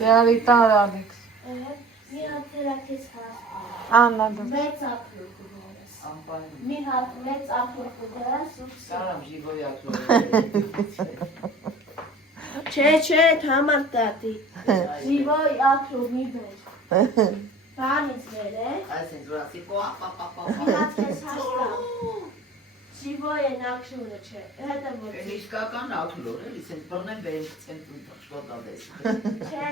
Realitar, Alex. Anladım. Çe, tamam tati. Zivoy akru mi ver. Panis vere. Biraz hasta. Zivoy nakşunu çe. Hadi bu. Իսկական ակլոր էլի, սենց բռնեն վերից ցենտրում շոկոլադես։ Çe,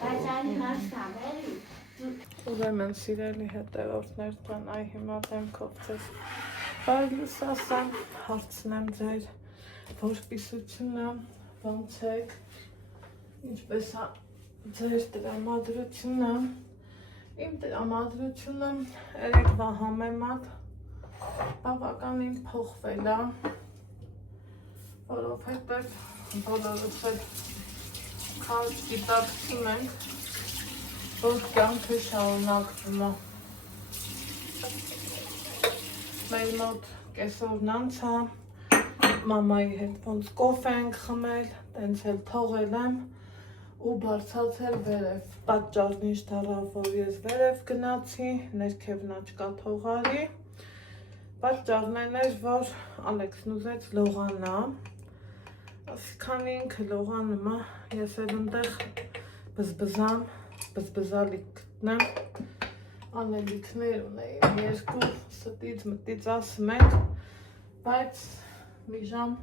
Բայց այն հաստամ էլի։ Ուրեմն սիրելի հետևորդներ, տան այ հիմա դեմքով ձեզ բայլուս ասեմ, հարցնեմ ձեր որպիսությունը, ոնց եք, ինչպես է ձեր տրամադրությունը, իմ տրամադրությունը երեկվա համեմատ բավականին փոխվել է, որովհետև բոլորս էլ քաջ գիտակցում ենք, որ կյանքը շարունակվում է։ Մեր մոտ կեսօրն անց է, մամայի հետ ոնց կոֆե ենք խմել, տենց էլ թողել եմ ու բարձացել վերև։ Պատճառն ինչ դառավ, որ ես վերև գնացի, ներքևն աչկա թողարի։ Պատճառն այն էր, որ Ալեքսն ուզեց լողանա, ասիքանի ինքը լողանում է, ես էլ ընդեղ բզբզալիք գտնեմ, անելիքներ ունեի, երկու ստից մտից ասում ենք, բայց մի ժամ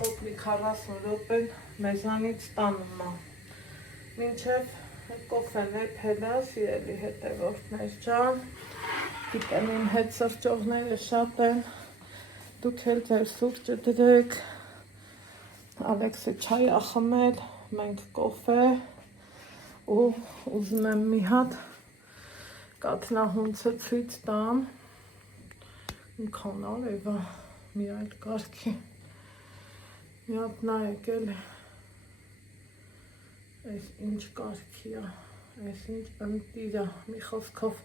մոտ մի 40 րոպե մեզանից տանում է, մինչև կոֆեն էփել է, սիրելի հետևորդներ ջան, գիտեմ իմ հետ սրճողները շատ են, դուք էլ ձեր սուրճը դրեք, Ալեքսը չայ է խմել, մենք կոֆե ու ուզում եմ մի հատ կաթնահունցը ցույց տամ, ինքան արևա, մի այլ կարգի, մի հատ նայեք էլի, այս ինչ կարգի է, այս ինչ ընտիր է, մի խոսքով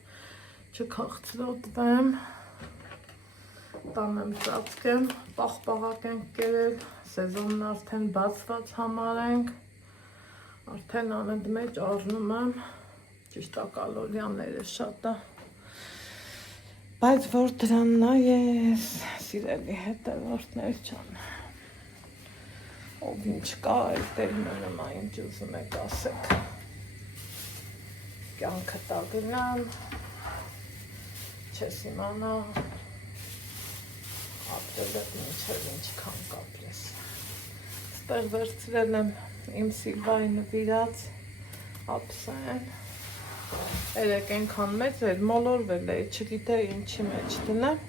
չքաղցրոտվեմ, տանեմ ծածկեմ, պաղպաղակ ենք կերել, սեզոնն արդեն բացված համարենք, արդեն անդ մեջ առնում եմ, ճիշտ է կալորիաները շատ է, բայց որ դրանն է ես, սիրելի հետևորդներ ջան, ով ինչ կա, այլ տերմինում է, ինչ ուզում եք ասեք, կյանքը տագնան, չես իմանա, ապրելը մինչև ինչքան կապրես։ Ստեղ վերցրել եմ իմ Սիլվայի նվիրած ափսեն, երեք ենքան մեծ էր, մոլորվել է, չգիտեի ինչի մեջ դնեմ,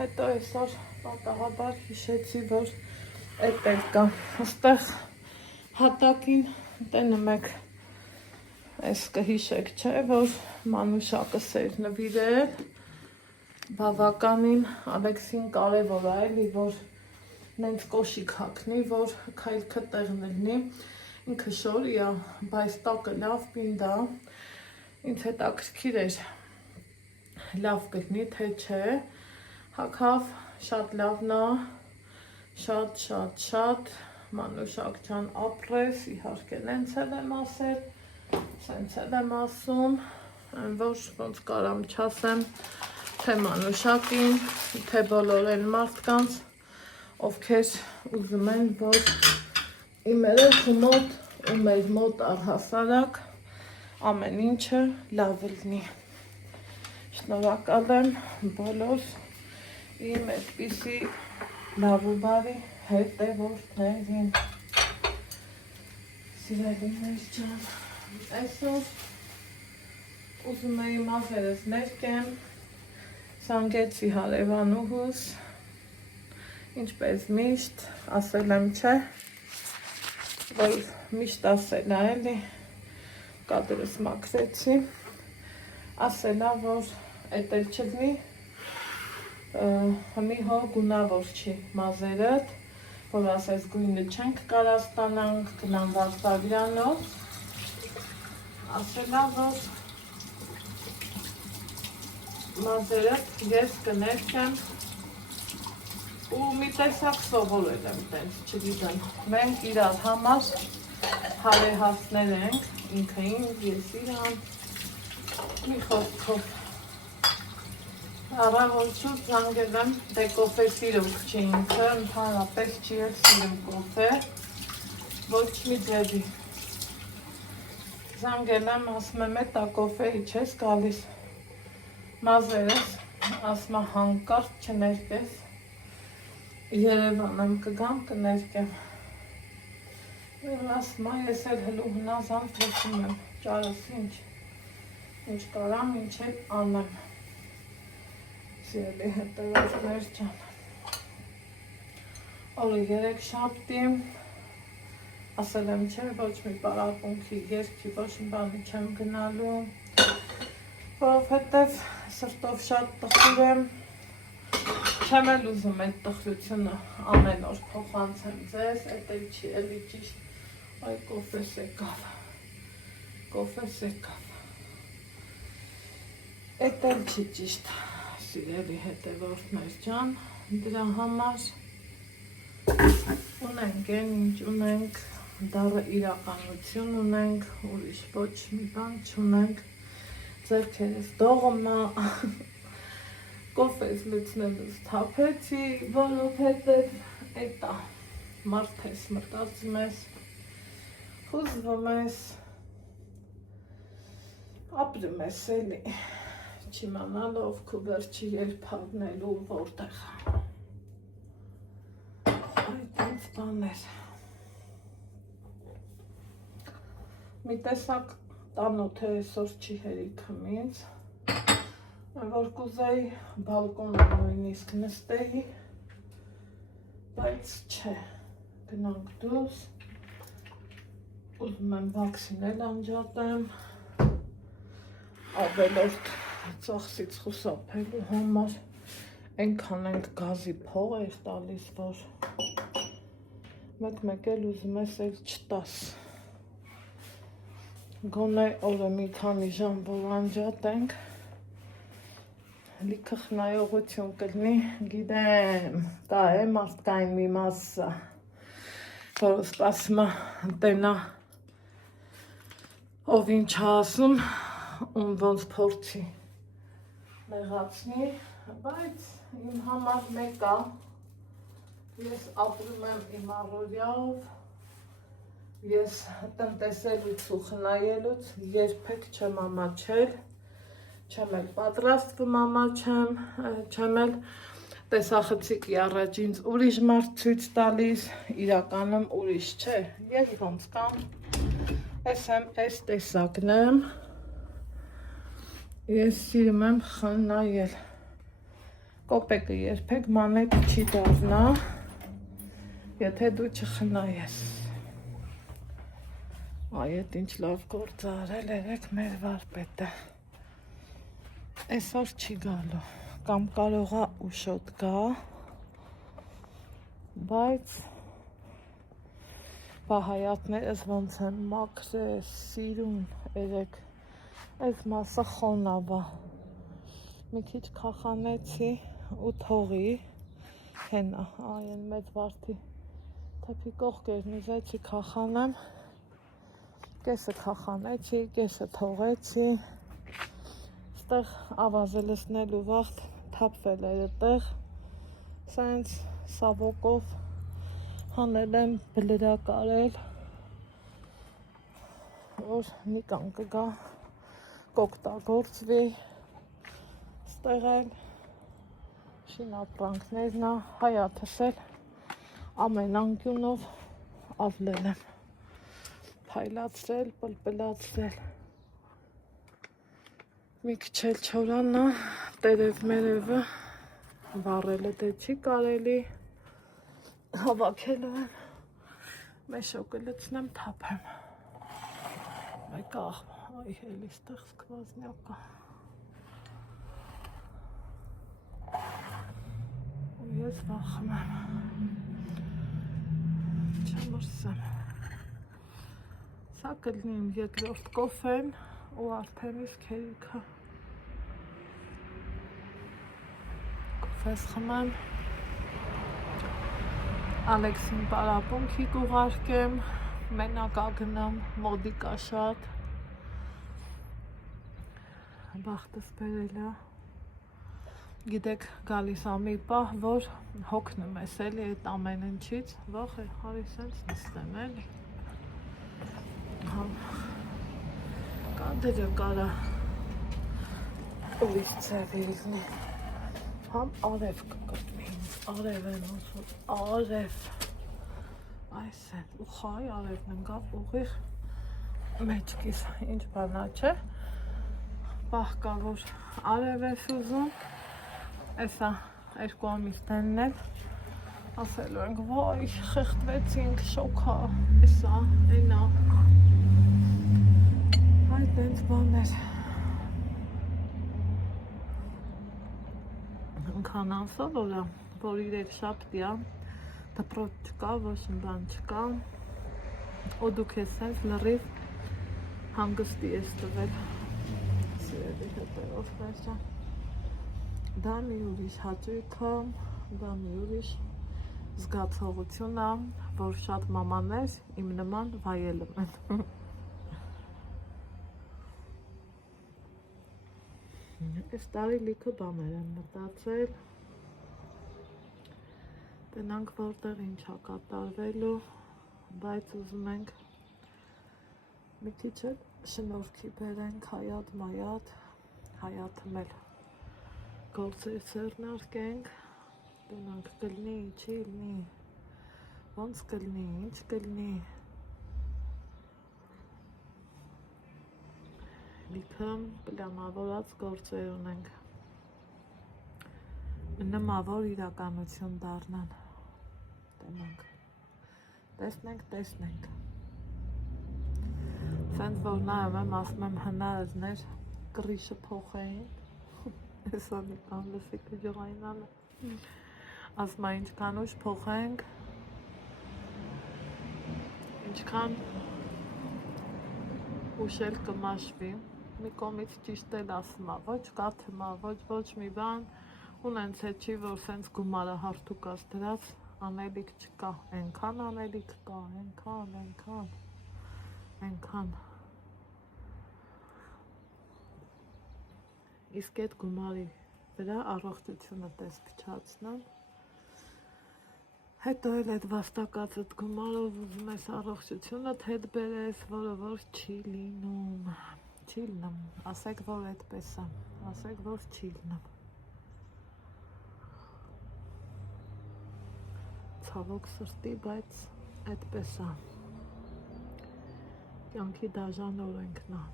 հետո այսօր պատահաբար հիշեցի, որ էդ էլ կա, ստեղ հատակին տենում եք, այս կհիշեք չէ, որ մանուշակս էր նվիրել, բավականին Ալեքսին կարևոր է էլի, որ նենց կոշիկ հագնի, որ քայլքը տեղն լինի, ինքը շորի է, բայց տակը լավ պինդ է, ինձ հետաքրքիր էր, լավ գտնի, թե չէ, հագավ, շատ լավն է, շատ, մանուշակ ջան ապրես, իհարկե նենց էլ եմ ասել, սենց էլ եմ ասում, որ ոնց կարամ չասեմ, թե մանուշակին, թե բոլոր են մարդկանց, ովքեր ուզում են, որ իմ երեխու մոտ ու մեր մոտ առհասարակ ամեն ինչը լավ լինի։ Շնորհակալ եմ բոլոր իմ այդպիսի լավ ու բարի հետևորդներին։ Սիրելիներ ջան, այսօր ուզում էի մազերս ներկեմ, Սանգեցի հարևանուհուս, ինչպես միշտ, ասել եմ չէ, որ միշտ ասել է էլի, կադրս մաքրեցի, ասել է, որ էդ էլ չլնի, մի հո գունավոր չի մազերդ, որ ասես գույնը չենք կարա ստանանք, գնամ Վարդավյանով, ասել է, որ մազերը ես կներկեմ ու մի տեսակ սովորել եմ տենց, չգիտեմ, մենք իրար համար հարեհասներ ենք, ինքը ինձ, ես իրան, մի խոսքով առավոտշուտ զանգել եմ, դե կոֆե սիրում չի ինքը, ընդհանրապես չի էլ սիրում կոֆե, ոչ մի ձևի։ Զանգել եմ, ասում եմ, տա կոֆեի չես գալիս, մազերս, ասում եմ, հանկարծ չներկես, Երևան եմ կգամ, կներկեմ։ Ասում եմ, ես էլ հլու հնազանդ լսում եմ, ճարս ինչ կարամ, ինչ էլ անեմ։ Սիրելի հետևածներ ջան։ Օրը երեքշաբթի ասել եմ չէ, ոչ մի պարապմունքի երգի, ոչ մի բանի չեմ գնալու, որովհետև սրտով շատ տխուր եմ, չեմ էլ ուզում այդ տխրությունը ամեն օր փոխանցեմ ձեզ, էդ էլ չի էլի ճիշտ, այ կոֆես եկավ, էդ էլ չի ճիշտ, սիրելի հետևորդներ ջան, դրա համար ունենք են, ինչ ունենք, դառը իրականություն ունենք, ուրիշ ոչ մի բան չունենք, ձեռքերս դողմա, կոֆես լցնելուց թափեցի, որովհետև էտա մարդ ես մտածում ես, խուզվում ես, ապրում ես էլի, չիմանալով քո վերջի երբավնելու որտեղ, այդ ինձ բաներ, մի տեսակ տանոթ է այսօր չի հերիքում ինձ, որ կուզեի բալկոնը նույնիսկ նստեի, բայց չէ, գնանք դուրս, ուզում եմ վաքսինել անջատեմ, ավելորդ ծախսից խուսափելու համար, այնքան ենք գազի փող էր տալիս, որ մեկ էլ ուզում ես էլ չտաս, գոնե օրը մի քանի ժամ որ անջատենք, լիքը խնայողություն կլինի, գիտեմ, կա է մարդկային մի մասը, որ սպասում է տենա, ով ինչ ասում, ում ոնց փորձի նեղացնի, բայց իմ համար մեկ է, ես ապրում եմ իմ առօրյայով, ես տնտեսելուց ու խնայելուց երբեք չեմ ամաչել, չեմ էլ պատրաստվում չեմ էլ տեսախցիկի առաջ ինձ ուրիշ մարդ ցույց տալիս, իրականում ուրիշ չէ, ես ոնց կամ, ես եմ այս տեսակն եմ, ես սիրում եմ խնայել, կոպեկը երբեք մանետ չի դառնա, եթե դու չխնայես, այ էդ ինչ լավ գործ արել երեք մեր վարպետը, այսօր չի գալու, կամ կարող է ուշոտ գա, բայց հայատներս ոնց են մաքրես, սիրուն երեք, այս մասը խոնավ է, մի քիչ քախանեցի ու թողի, հենա, այն մեծ վարդի թեփի կողքերն ուզեցի քախանեմ, կեսը քախանեցի, կեսը թողեցի, ստեղ ավազը լսնելու վաղտ թափվել էր այդտեղ, սենց սավոկով հանել եմ բլրակարել, որ նիկան կգա, կօգտագործվի, ստեղ էլ շինապրանքներն է, հայաթս էլ ամեն անկյունով ավլել եմ, փայլացրել, պլպլացրել, մի քիչ էլ չորանա, տերև-մերևը, վառելը դե չի կարելի, հավաքելու եմ, մեշոկը լցնեմ, թափեմ, մեկ աղ, այ հելի ստեղ սկվազնյակը, ու ես վախում եմ, չմրսեմ, սա կլինի իմ երկրորդ կոֆեն ու արդեն իսկ հերիքը, կոֆես խմեմ, Ալեքսին պարապունքի կուղարկեմ, մենակ ագնամ, մոդիկա շատ, բախտս բերել է, գիտեք գալիս ա մի պահ, որ հոգնում ես էլի այդ ամեն ինչից, վախ է, հարի սենց նստեմ էլի, կադրը կարա ուրիշ ձևի լինի, համ արև կկրտնի, արև են ոսում, արև, այս են, ու խայ արևն ընկավ ուղիղ մեջքիս, ինչ բանա չէ, պահ կա, որ արև ես ուզում, էսա երկու ամիսներն էլ ասելու ենք, վայ, խեղդվեցինք, շոքա, էսա, այնա, այդ դենց բաներ, ընքան անսովոր է, որ իրեր շապտի է, դպրոց չկա, ոչ բան չկա, ու դուք ես սենց լրիվ հանգստի ես տվել, սիրելի հետերով վերջա, դա մի ուրիշ հաճույք է, դա մի ուրիշ զգացողություն է, որ շատ մամաներ իմ նման վայելում են, այս տարի լիքը բաներ եմ մտածել, տնանք որտեղ ինչ է կատարվելու, բայց ուզում ենք մի քիչ էլ շնորհքի բերենք հայատ-մայատ, հայաթում էլ գործեր սերնարկենք, տնանք կլնի, չի լնի, ոնց կլնի, ինչ կլնի, լիքը պլանավորած գործեր ունենք, նմավոր իրականություն դառնան, տնանք, տեսնենք, սենց որ նայում եմ, ասում եմ հնարներ կռիշը փոխեին, Էսանի կանլսի կջղայնանը, ասում է ինչքան ուշ փոխենք, ինչքան ուշ էլ կմաշվի, մի կողմից ճիշտ էլ ասում է, ոչ կաթում է, ոչ մի բան, ու նենց հետ չի, որ սենց գումարը հարթուկ ես դրած, անելիք չկա, ենքան անելիք կա, ենքան, իսկ այդ գումարի վրա առողջությունը տես փչացնեմ, հետո էլ այդ վաստակածդ գումարով ուզում ես առողջությունդ հետ բերես, որը որ չի լինում, ասեք, որ այդպես է, ասեք, որ չի լինում, ցավոք սրտի, բայց այդպես է, կյանքի դաժան օրենքն է,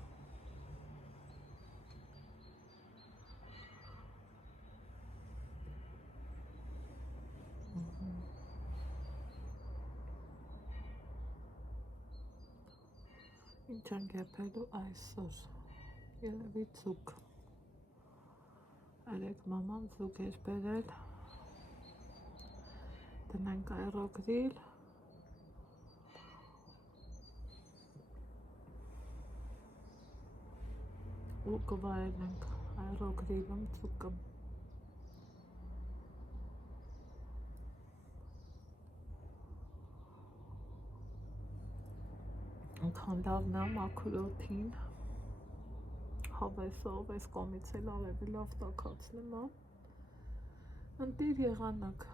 ինչ ենք եփելու այսօր, երևի ձուկ, երեկ մաման ձուկ էր բերել, դնենք այռոգրիլ, ու կվայելենք այռոգրիլում ձուկը, Ընքան լավն է մաքուր օդին, հավեսով, այս կողմից էլ արևի լավ տաքացնում է, ընտիր եղանակ,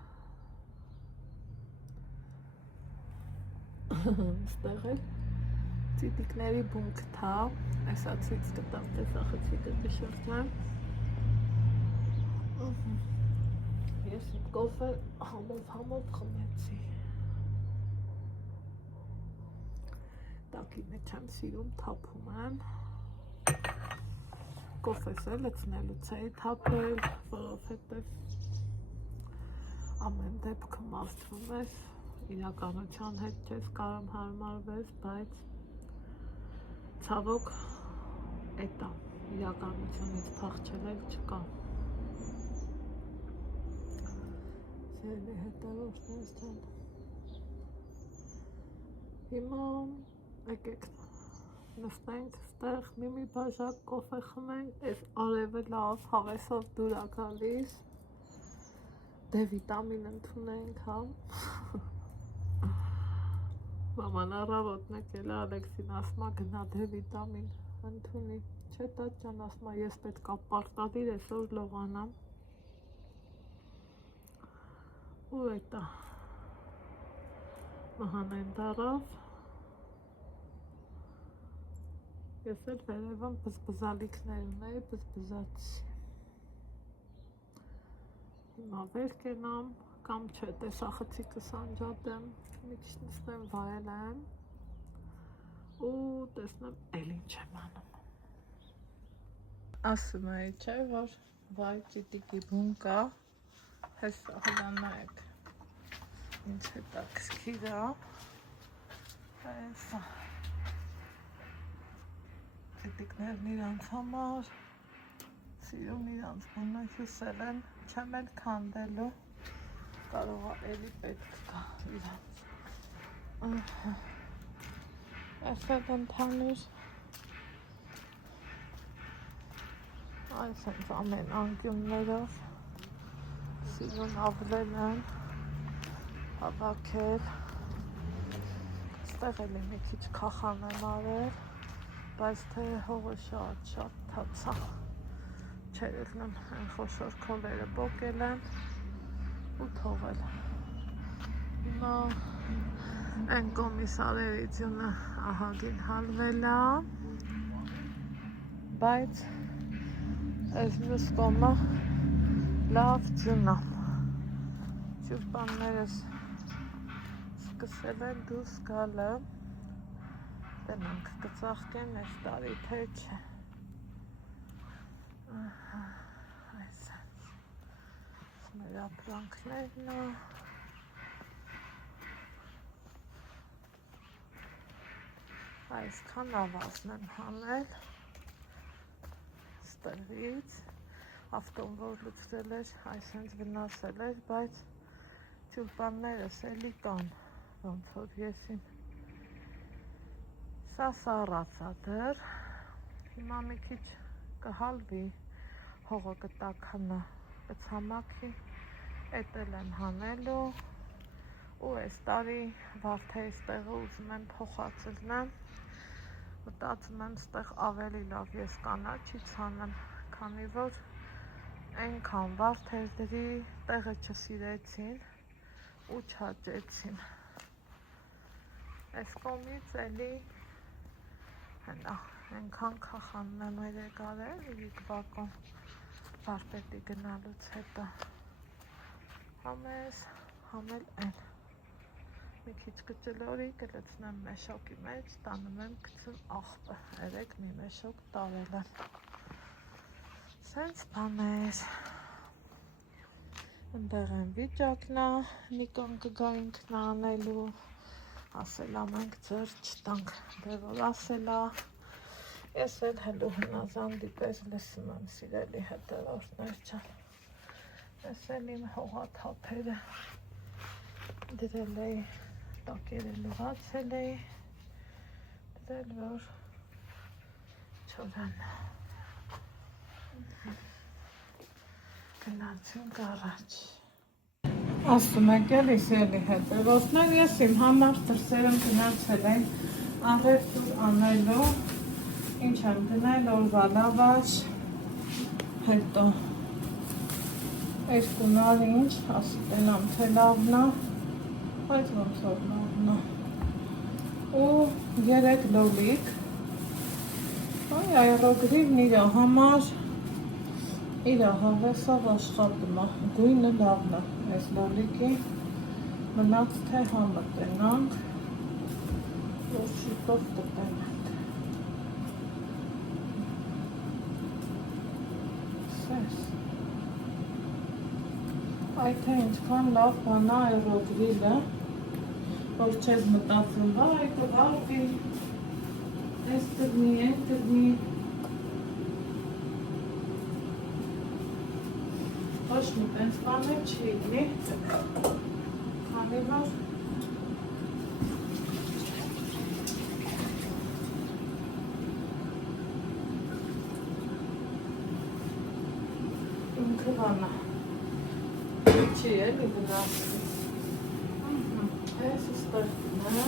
ստեղ էլ ծիտիկների բունք թա, այսա ծից կտամ, տեսախցի կտի շրջան, ես կոֆե համով խմեցի, տակի մեջ եմ սիրում, թափում եմ, կոֆես էլ լցնելուց էի թափել, որովհետև ամեն դեպքում աստվում ես, իրականության հետ չես կարում հարմարվես, բայց ցավոք էտա, իրականությունից փախչել էլ չկա, սերելի հետևորդներ ջան, հիմա եկեք նստենք ստեղ, մի բաժակ կոֆե խմենք, այս արևը լավ հավեսով դուր է գալիս, D վիտամին ընդունենք, հա։ Մաման առավոտն եկել է Ալեքսին ասում է գնա D վիտամին ընդունի։ Չէ, տաճ ջան, ասում է ես պետք է պարտադիր այսօր լողանամ։ Ու էտա Մահանեն դարավ։ Ես էլ վերևում բզբզալիքներ ունեի, բզբզացի։ Հիմա վեր կենամ, կամ չէ, տեսախցիկս անջատեմ, մի քիչ նստեմ վայելեմ ու տեսնեմ էլ ինչ եմ անում։ Ասում էի, չէ, որ վայ ծիտիկի բուն կա, հեսա հլանայեք, ինչ հետաքրքիր է, հեսա ծիտիկներն իրանց համար, սիրուն իրանց բունը հյուսել են, չեմ էլ քանդելու, կարող է էլի պետք կա իրանց։ Այս էլ ընդհանուր, այս հենց ամեն անկյուններով սիրուն ավրել են, հավաքել, ստեղ էլի մի քիչ քախան եմ արել, բայց թե հողը շատ թացա, չէր ելնում, այն խոշոր քոլերը պոկել են ու թողել։ Հիմա այն կոմիսարերությունը ահագին հալվել է, բայց այս մյուս կոմը լավ ձյուն է։ Ճուրպաններս սկսել են դուրս գալը, տնանք կծաղկեն այս տարի, թե չէ։ Այս մեր ապրանքներն է։ Այսքան ավազն եմ հանել ստեղից, ավտոն որ լուծրել էր, այս հենց վնասել էր, բայց ճուրպաններս էլի կան, ոնց որ եսին։ Սա սառած է դեռ, հիմա մի քիչ կհալվի, հողը կտաքանա, կցամաքի, էդ էլ եմ հանելու ու այս տարի վարդեի ստեղը ուզում եմ փոխածելնեմ, մտածում եմ ստեղ ավելի լավ ես կանաչի ցանեմ, քանի որ այնքան վարդեր դրի, տեղը չսիրեցին ու չաճեցին։ Այս կողմից էլի այնքան քախանն եմ երեկարել Վիկվակում վարպետի գնալուց հետո համես համել են մի քիչ կճլորի կլցնեմ մեշոկի մեջ, տանում եմ գցում աղբը, երեք մի մեշոկ տարել եմ, սենց բաներ, ընդեղ են վիճակնա, Նիկոն կգա ինքն անելու, ասել ամենք ձեր չտանք, դե որ ասելա, ես էլ հլու հնազանդի պես լսում եմ սիրելի հետևորդներ չան, ես էլ իմ հողաթափերը դրել էի, տակերը լուղացել էի, դրել որ չորանա, գնացինք առաջ։ Ասում եք էլի սիրելի հետևորդներ, ես իմ համար դրսերում գնացել եմ առևտուր անելու, ինչ եմ գնել օրվա լավաշ, հետո երկու նարինջ, ասիտենամ թե լավն է, բայց ոնց որ լավն է, ու 3 լոլիկ, այրոգրիվն իրա համար, իրա հավեսով աշխատում է, գույնը լավն է, այս լոլիկի, մնաց թե համտենանք, որ շիտով տպենանք, սես, այդ թե ինչքան լավ բանա այրոգրիվը, որ չես մտածում, վայ կվարվի, այս կրնի, այն կրնի, ոչ մի տենց բաներ չի լինի, քանի որ ինքը բանա, Չի էլի գնաս։ Այս ստեղն է։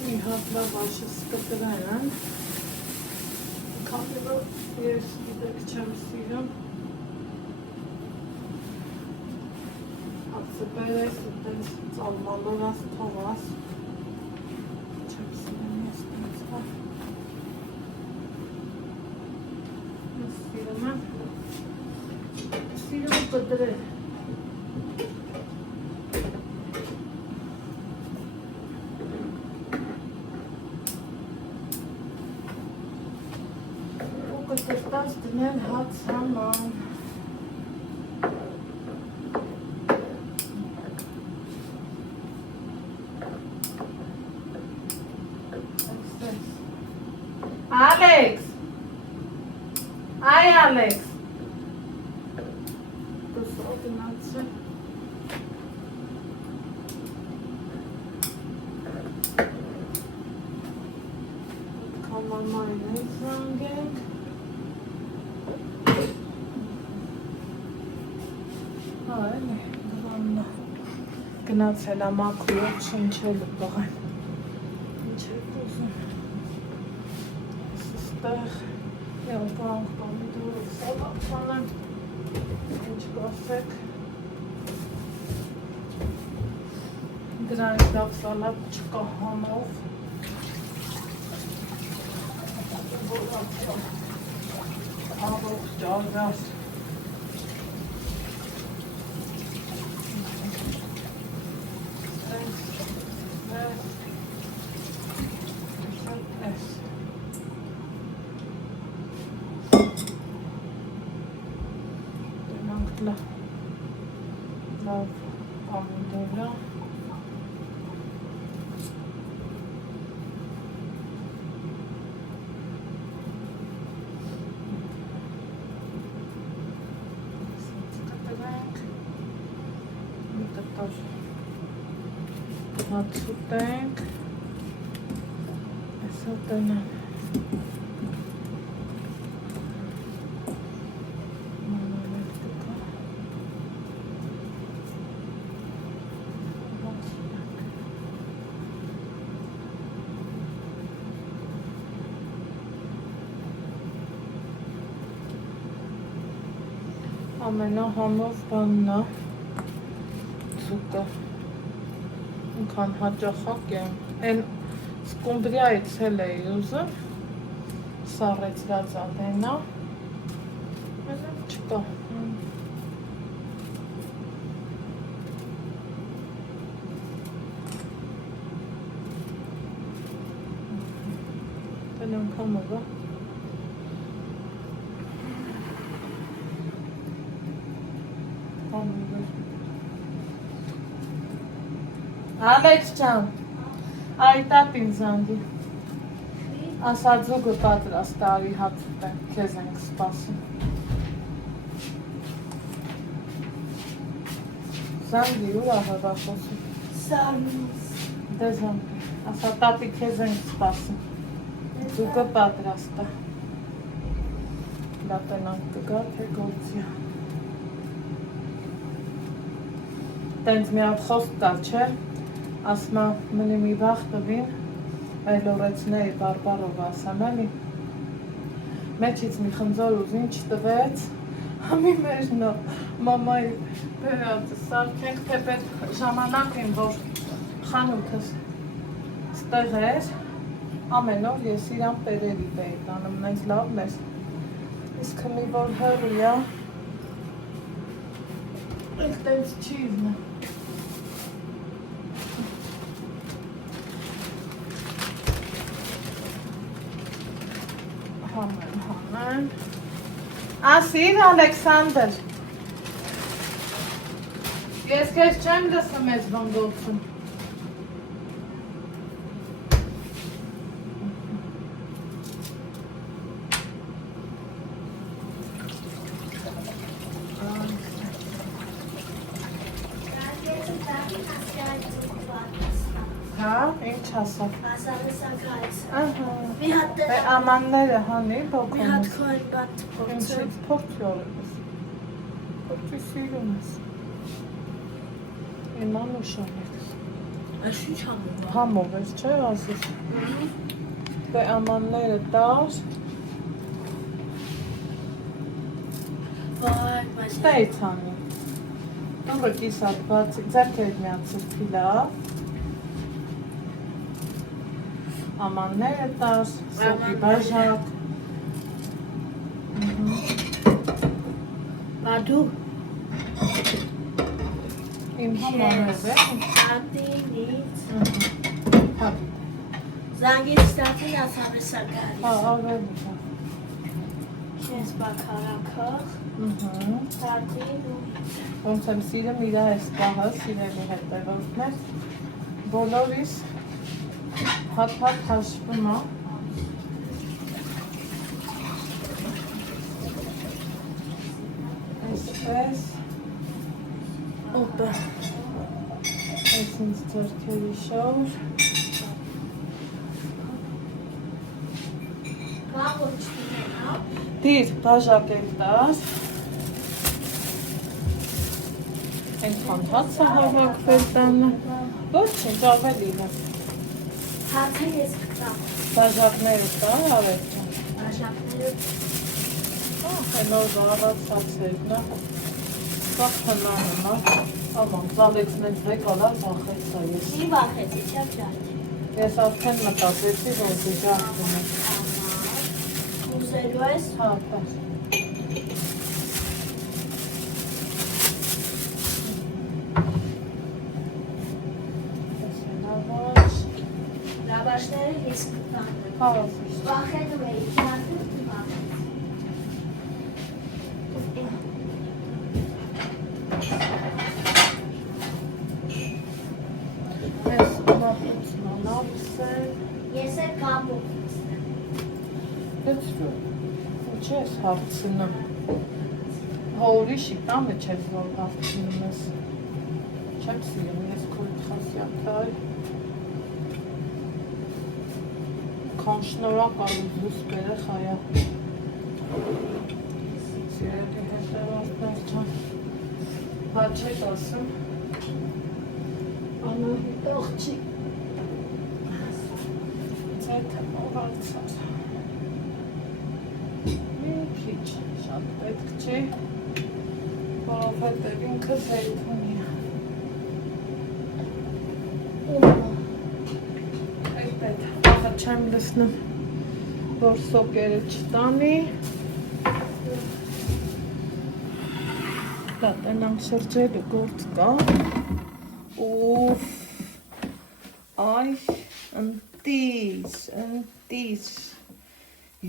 Մի հատ լավ աշս կտրեն։ Քանի որ ես գիտեք չեմ սիրում։ Սպերես, այդպես ծալմալով աս թողաս։ Չեմ սիրում ես տենց հա։ Ես սիրում եմ կտրել։ Ու կտրտած դնել հաց համան։ Alex! Ay, Alex! This ordinance. Come on, my next gang. Ay, ne? Gnațel am acolo și încelul băgăm. Încelul uzun. Jau plank pomidori salātane, viņš gofek. Grāņdāk salātčka hanov. Āvok ģāgās. Love pomidora. Atsutenk. Esatenam. Ամենահամով բանն է ձուկը, ինքան հաճախակ եմ, են սկումբրիայից էլ էի ուզում, սառեցրած ադենա, այլև չկա, տեն անգամով է, Ալեքս ջան, այտապ ինձ անդի, ասա ձուկը պատրաստ արի հացուտ են, քեզ ենք սպասում։ Զանգի ուր ահավա խոսում։ Սարմուս։ Դե զանգի, ասա տատի քեզ ենք սպասում, ձուկը պատրաստ է։ Լատենանք կգա, թե գործի։ Տենց մի հատ խոսք կա, չէ, ասմա մնի մի բաղ տվին, այլորեցնեի բարբարով ասամ էլի, մեջից մի խնձոր ուզին չտվեց, համի մեր նո, մամայի բերածը սարքենք, թե պետք ժամանակին, որ խանութս ստեղ էր, ամեն օր ես իրան պերերի պեի տանում, նենց լավն ես, իսկ մի որ հեռու է, ենք տենց չի իզնը, Հանեն, ասիր Ալեքսանդր, ես կեզ չեմ դսում ես վնդոցում, հա, ինչ ասավ, Մի հատ ամանները հանի, մի հատ քոյն բատ ինչից փորձել։ փորձի օրպես, Ջի սիրում ես։ Իմ անուշան է։ Այս ինչ համով է։ Համով ես, չէ՞ ասես։ Դե ամանները տար։ Վայ, բայց Ստայց անի։ Դուրը կիսատ բացի, ձերքերդ միացր փիլավ։ Ամանները տար, սոկի բաժակ։ Բադու Իմ համանով է։ Ատինից Հա, Զանգից ստացին ասավեսա գալիս հա, ավելի հա։ Ես բակարանքախ Տատին ու Ոնց եմ սիրում իրա այս պահը, սիրելի հետևորդներ, բոլորիս հատ-հատ հաշվում է։ Այսպես, Օպա այս ինձ ձերքերի շոր, Կաղոչ դինենա դիր բաժակ եմ տար, ենքան հացը հավակվել տանը, ոչ ինչ ավելի է, Հացը ես կտամ բաժակները տար ավերջան, Աշապները հենոր վարած հացերն է, սաղ հնանում է, աման, զավեքնեց վեկալար վախեցա ես, Չի վախեցի, չապ ճարդի ես արդեն մտածեցի, որ դժախվում է, Ուզելու ես հա, պաս, ես հնավաչ, լավաշները ես կտամ հա, ասիշ, Վախենում էի, ճարդի վախեցի ես մապուցն անապսեն, Ես էլ կամով դեցրու, ինչ ես հարցնում, հորիշի տամը չես որ հարցնում ես, չեմ սիրում, ես քույտ խասյատար, քան շնորհակալ ու զուս բերեղ հայա, սիրելի հետևորդներ ջան, հա չեք ասում, Անահիտ աղջի, ձեթը մողացար, մի քիչ շատ պետք չի, որովհետև ինքը զեյթունի է, այդպետ, աղա չեմ լսնում, որ սոկերը չտանի, դա տնանք շրջելու գործ կա, Ուֆ, այ, ընտիս,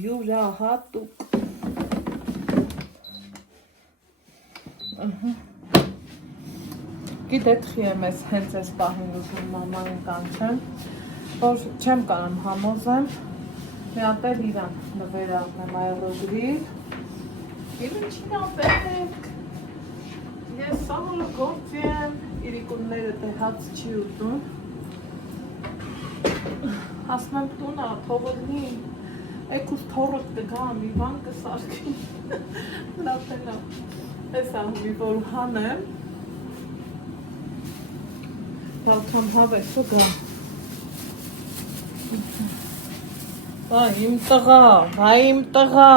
յուրահատուկ, գիտեք խի եմ ես հենց ես պահին ուզում մամանին կանչեմ, որ չեմ կարամ համոզեմ, մի ատել իրան նվեր աղնեմ այրոգրիվ, իմ ինչին ապեք, ես սամոլը գործի եմ, իրիկունները դե հաց չի ուտում, հասնեմ տունա, թողնի, էքուս թորըկ դգամ, իվան կսարկի, լապենա, ես ահմի, որ հանեմ, բալքամ հավեսո գա, վայ իմ տղա,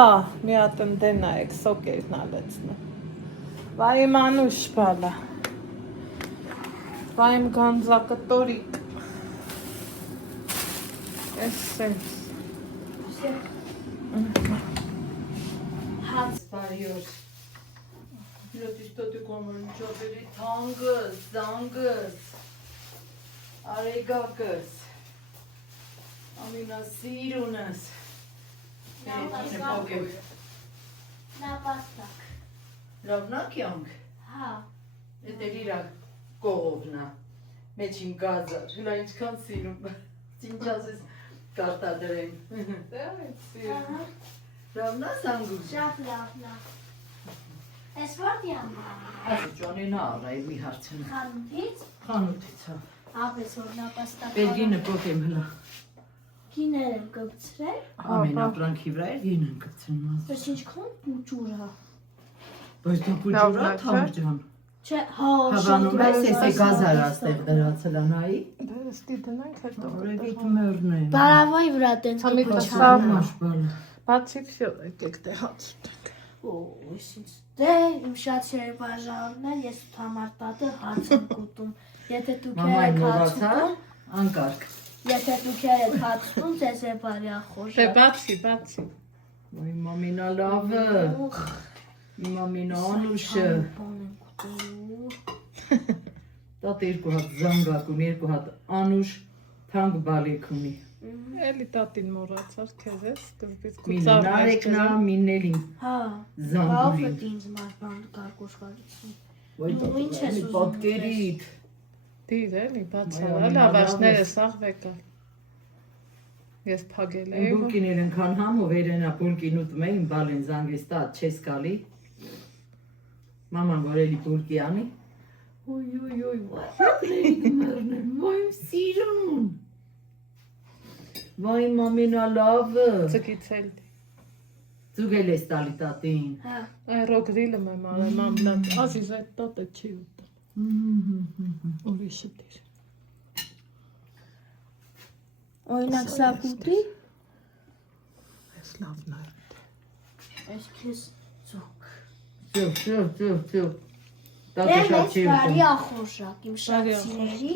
մի ատն դենա եք սոկերն ալեցնը, վայ իմ անուշ բալա, վայ իմ գանձակտորիկ, ես Հաց Բարիոր։ Լոդիստոտի կոմունջովերի թանգս, զանգս, արեգակս, ամինասիրունս, Նապաստակ լավնակ յանք, Հա էտեր իրա կողովնա, մեջին գազար, հլա ինչքան սիրում, ինչաս ես կարտադրեմ, լավնա զանգուս, Շատ լավն է Ես որտի ամա ասը ճանենա առայ մի հարցնա, Խանութից խանութից հա, Ապես որ նապաստակ բերգինը պոք եմ հլա, Գիներ եմ կպցրել ամեն ապրանքի վրա էր գին եմ կպցնում, Ես ինչքան պուճուր հա Բայց դու փուջուրա թամջան։ Չէ, հա, Հավանում ես, ես գազար աստեղ դրացել անայի։ Դե ստի դնենք հետո։ Օրերիտ մերնեն։ Բարավայ վրա տենց Համի կփչան։ Բացի всё, եկեք դե հաց ուտենք։ Օ, ինչ դե իմ շատ շերի բաժանումն ես համար տատը հաց եմ կուտում։ Եթե դուք Մամայի եք հաց մոռացա, ուտում, անկարգ։ եթե դուք եք հաց ուտում, ձեզ է բարի խոշոր։ Դե բացի։ Ոյ մամինա լավը։ Իմ մամինա անուշը։ Տատ երկու հատ զանգակ ունի, երկու հատ անուշ թանկ բալիկ ունի։ Էլի տատին մոռացար քեզ է սկզբից Մինը նարեկնա, միննելին Հա, զանգուլին։ բավդ ինձ մարբան կարկոշկալիցին։ Ոյ Դու ինչ ես ուզում պատկերիդ։ Դիր էլի բացա, Մայա, լավաշները լավես։ սաղ վեկալ։ Ես փագել Եմ եմ։ բուլկիներ ենքան համով երենա բուլկին ուտում էին, բալին զանգես տատ չես կալի։ Մաման որ էլի բուլկի անի։ Ոյ, ֆակրեիք մերնեն, ոյ սիրուն։ Ոյ մամինա լավը։ Ձգից էլ։ Ձուգել ես տալի տատին։ Հա, Այրոգրիլը եմ արել մամլատ, ազիզ այդ տատը չի ուտում։ Ուրիշը դիր։ օրինակ սա կուտի, Ես լավն է։ այս քեզ ծոք։ Ծյո։ Դե Տատը շատ մեծ չի բարի ուտում։ ախորժակ, իմ շատցիների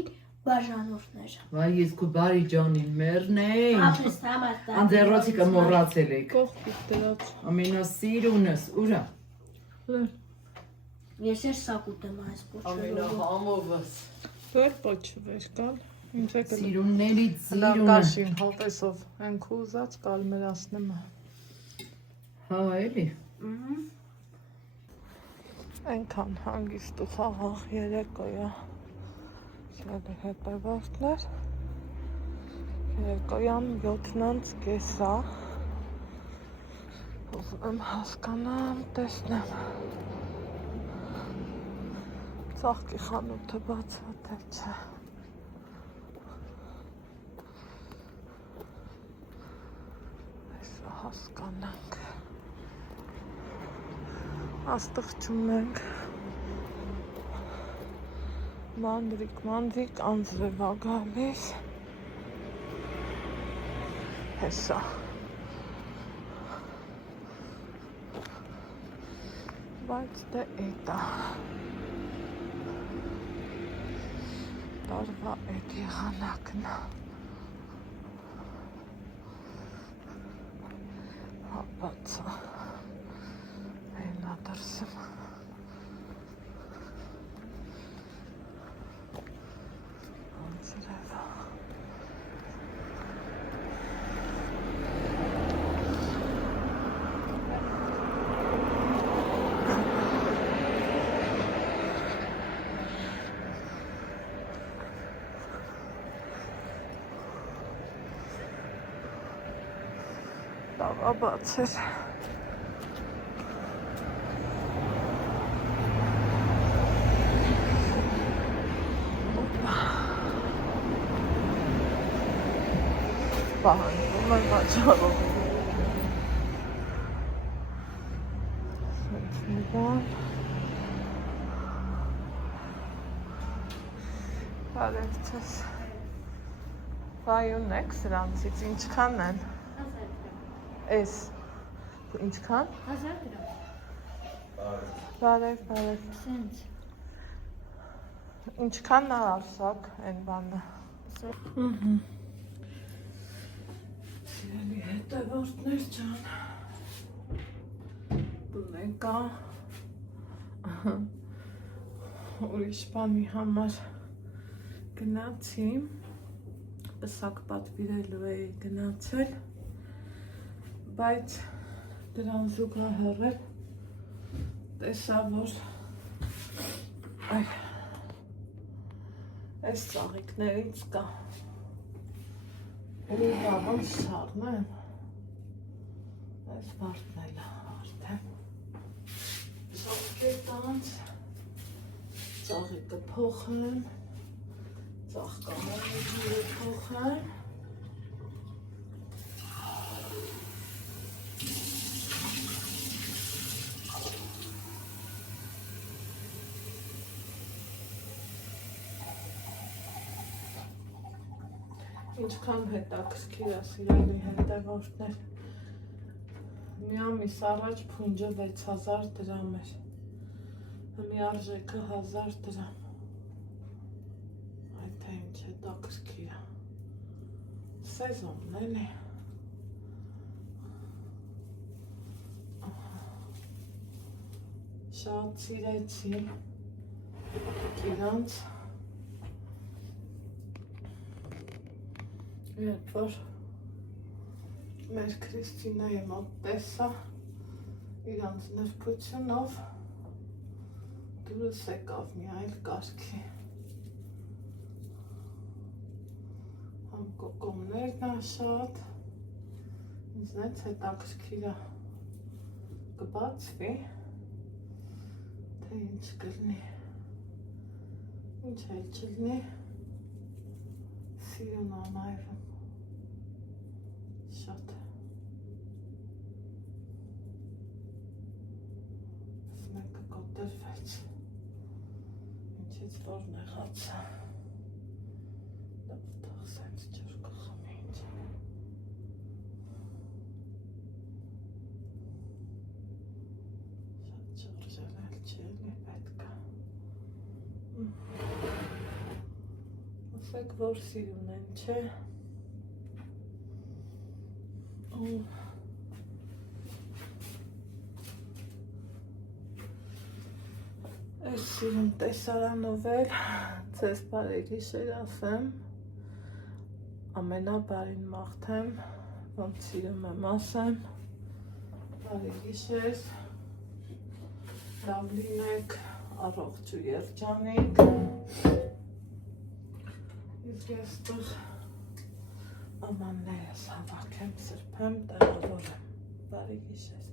բաժանորդները։ Վայ ես քու բարի ջանին մերնեն։ Ապրես համար տա։ Անձեռոցիկը մոռացել եք։ Կողքից դրած։ Ամենասիրունս, ուրա։ Ես էր սա կուտեմ այս պոչերով։ համովս։ Դու էլ պոչվեր կալ։ Ինձ եկել։ Սիրուններից սիրունը։ Լանկաշին հոպեսով ենք ուզած կալմերացնեմ։ Հա, էլի։ Այնքան հանգիստ ու խաղաղ երեկոյա։ Շալի հետևորդներ։ Երեկոյան 7:30 ուզում եմ հասկանամ, տեսնեմ։ Ծաղկի խանութը բացվա թե չէ։ Այսա հասկանանք։ Աստղջում ենք։ Մանրիկ անձրև ա գալիս։ Հեսա։ Բայց դե էտա։ Տարվա էտ եղանակն ա։ Հապացա։ Էնա դրսում։ Անձրև ա։ Տավա բաց էր։ Պահանջում եմ վաճառով։ Սենց մի բան։ Բարև ձեզ։ Վայուն եք սրանցից, ինչքան են։ Էս, ինչքան։ 1000 դրամ։ Բարև։ Սենց։ Ինչքան է արսակ են բանը։ Սիրելի հետևորդներ ջան, բնեկա ուրիշ բանի համար գնացի, պսակ պատվիրելու էի գնացել, բայց դրան զուգահեռ տեսա, որ այս ծաղիկներից կա ու բաղան սարնեմ, այս վարդն էլ արդեն ծաղկետանց, ծաղիկը փոխեմ, ծաղկաները փոխեմ, Ինչքան հետաքրքիր է սիրելի հետևորդներ։ Մի ամիս առաջ փունջը 6000 դրամ էր։ Մի արժեքը 1000 դրամ։ Այդ թե ինչ հետաքրքիր է։ Սեզոնն էլի։ Շատ սիրեցի իրանց։ Երբ որ մեր Քրիստինայի մոտ տեսա իրանց նրբությունով, դուրս եկավ մի այլ կարգի։ Համ կոկոմներն է շատ, ինձնից հետաքրքիր է կբացվի, թե ինչ կլինի, ինչ էլ չլինի, սիրուն անայվում շատ։ Մեկը կոտրվեց, ինչից որ նեղացա, դավտաղ սենց ջր կխմի ինձ։ Շատ ջրժել էլ չի էլի պետք է։ Ասեք, որ սիրուն են, չէ։ Այս սիրուն տեսարանով էլ ձեզ բարի գիշեր ասեմ, ամենաբարին մաղթեմ, ոնց սիրում եմ ասեմ, բարի գիշեր, լավ լինեք, առողջ ու երջանիկ, իսկ ես տուր ամաններս հավաքեմ, սրբեմ, տեղավորեմ, բարի գիշեր։